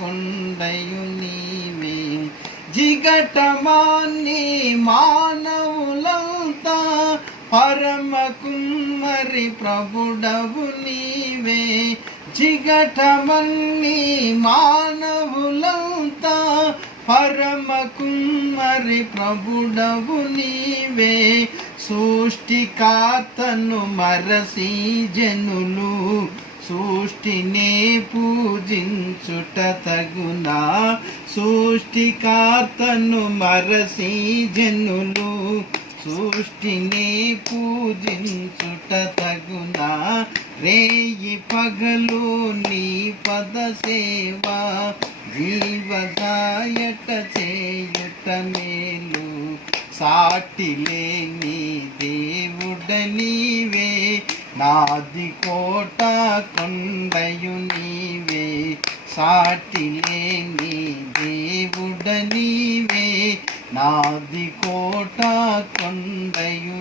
కొండయు నీవే. జిగటమాన్ని మానవులంతా పరమ కుమ్మరి ప్రభుడవు నీవే. జిగటమన్ని మానవులంతా పరమ కుమ్మరి ప్రభుడవు నీవే. సృష్టికర్తను మరసి జనులు సృష్టినే పూజించుట తగునా. సృష్టికర్తను మరసి జనులు సృష్టిని పూజించుట తగునా. రేయి పగలు నీ పద సేవ జీవదాయట చేయుట మేలు. సాటి లేని దేవుడ నీవే, నాది కోట కొండయు నీవే. సాటి లేని దేవుడ నీవే, నాది కోట కొండయు